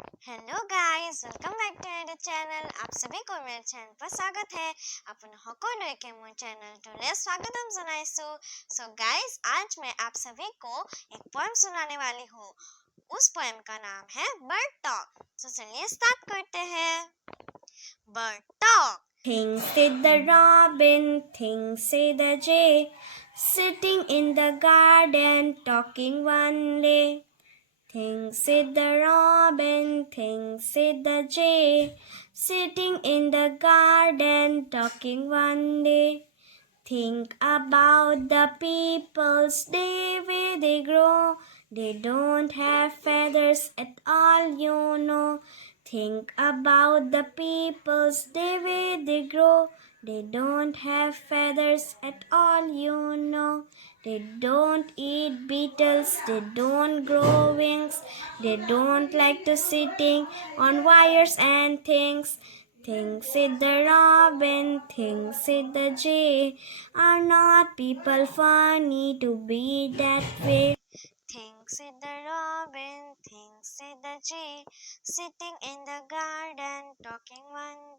Hello guys, welcome back to मेरे चैनल। आप सभी को मेरे चैनल पर स्वागत है। आपण সকলোকে মোৰ चैनल स्वागतम जनाइছো। सो गाइस, आज मैं आप सभी को एक पोएम सुनाने वाली हूँ। उस पोएम का नाम है बर्ड टॉक। तो चलिए स्टार्ट करते हैं। Bird talk. Things said the robin, things said the jay, sitting in the garden talking one day. Things said the robin, things said the jay, sitting in the garden talking one day. Think about the people's day where they grow. They don't have feathers at all, you know. Think about the people's day where they grow. They don't have feathers at all, you know. They don't eat beetles, they don't grow wings. They don't like to sitting on wires and things. Things said the robin, things said the jay. Are not people funny to be that way? Things said the robin, things said the jay, sitting in the garden talking one